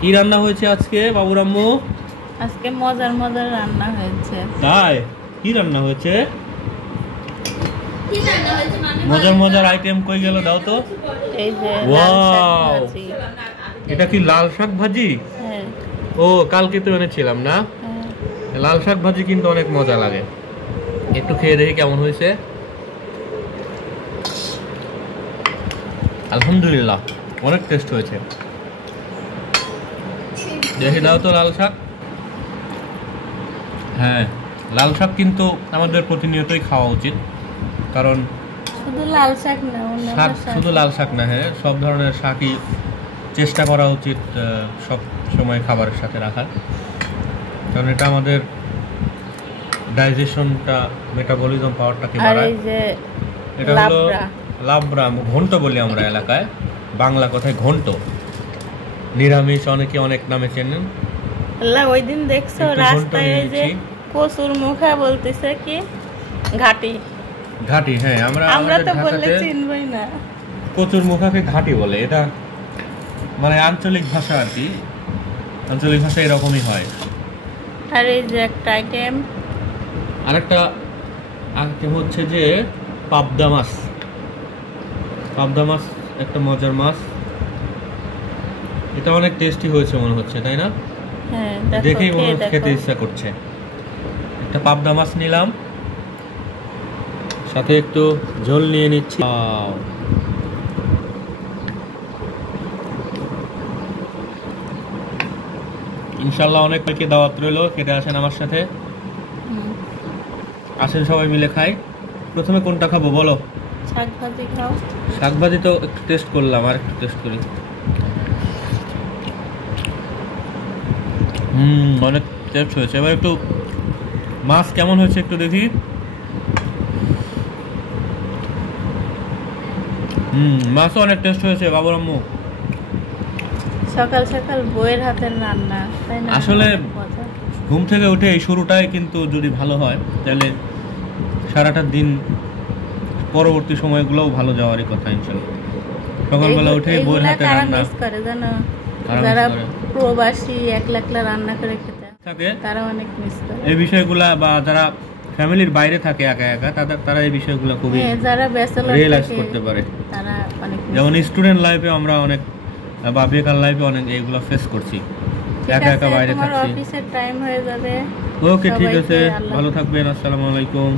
কি রান্না হয়েছে আজকে বাবুর আম্মু? আজকে মজার মজার রান্না হয়েছে। তাই? কি রান্না হয়েছে? মজার মজার আইটেম কই গেল দাও তো। এই যে ওয়াও, এটা কি লাল শাক ভাজি? হ্যাঁ। ও কালকে তো এনেছিলাম না। লাল শাক ভাজি কিন্তু অনেক মজা লাগে। একটু খেয়ে দেখি কেমন হয়েছে। আলহামদুলিল্লাহ অনেক টেস্ট হয়েছে। দেখে দাও তো লাল শাক। হ্যাঁ, লাল শাক কিন্তু আমাদের প্রতিনিয়তই খাওয়া উচিত, কারণ শুধু লাল শাক না, শাক শুধু লাল শাক না, হ্যাঁ সব ধরনের শাকই চেষ্টা করা উচিত সব সময় খাবারের সাথে রাখার, কারণ এটা আমাদের ডাইজেশনটা, মেটাবলিজম পাওয়ারটাকে বাড়ায়। এটা হলো লাবড়া, ঘন্ট বলি আমরা এলাকায়, বাংলা কথায় ঘন্ট। নিরামিষ অনেকে অনেক নামে চেনেন। আল্লাহ, ওই দিন দেখছো রাস্তায় যে কচুর মুখা বলতেছে কি ঘাটি ঘাটি। হ্যাঁ, আমরা তো বললে চিনবই না। কচুর মুখাকে ঘাটি বলে। এটা মানে আঞ্চলিক ভাষা আর কি, আঞ্চলিক ভাষা এরকমই হয়। আর এই যে একটা আইটেম, আরেকটা আইটেম হচ্ছে যে পাবদা মাছ। পাবদা মাছ একটা মজার মাছ, এটা অনেক টেস্টি হয়েছে মনে হচ্ছে, তাই না? হ্যাঁ, দেখেই মনে হচ্ছে খেতে ইচ্ছা করছে। একটা পাবদা মাছ নিলাম, সাথে একটু ঝোল নিয়ে নিচ্ছি। ইনশাল্লাহ অনেক কয়েকটি দাওয়াত রইলো, খেতে আসেন আমার সাথে। আসেন সবাই মিলে খাই। প্রথমে কোনটা খাবো বলো? শাক ভাজি খাও। শাক ভাজি তো একটু টেস্ট করলাম, আর একটু টেস্ট করি। অনেক টেস্ট হয়েছে। এবার একটু মাছ কেমন হয়েছে একটু দেখি। মাছও অনেক টেস্ট হয়েছে বাবুর আম্মু। সকাল সকাল বইয়ের হাতের রান্না, তাই না? আসলে ঘুম থেকে উঠে এই শুরুটাই কিন্তু যদি ভালো হয়, তাহলে সারাটা দিন পরবর্তী সময়গুলোও ভালো যাওয়ারই কথা ইনশাআল্লাহ। সকালবেলা উঠে বইয়ের হাতে রান্না করে জানো, যারা প্রবাসী একলা একলা রান্না করে খেতে থাকে তারা অনেক মিস করে এই বিষয়গুলা, বা যারা ফ্যামিলির বাইরে থাকে একা একা, তারা এই বিষয়গুলো খুবই যারা ব্যাচেলর রিয়েলাইজ করতে পারে। তারা অনেক, যেমন স্টুডেন্ট লাইফে আমরা অনেক, বা বেকার লাইফে অনেক এইগুলো ফেস করছি, একা একা বাইরে থাকছি। অফিসের টাইম হয়ে যাবে। ওকে, ঠিক আছে, ভালো থাকবেন। আসসালামু আলাইকুম।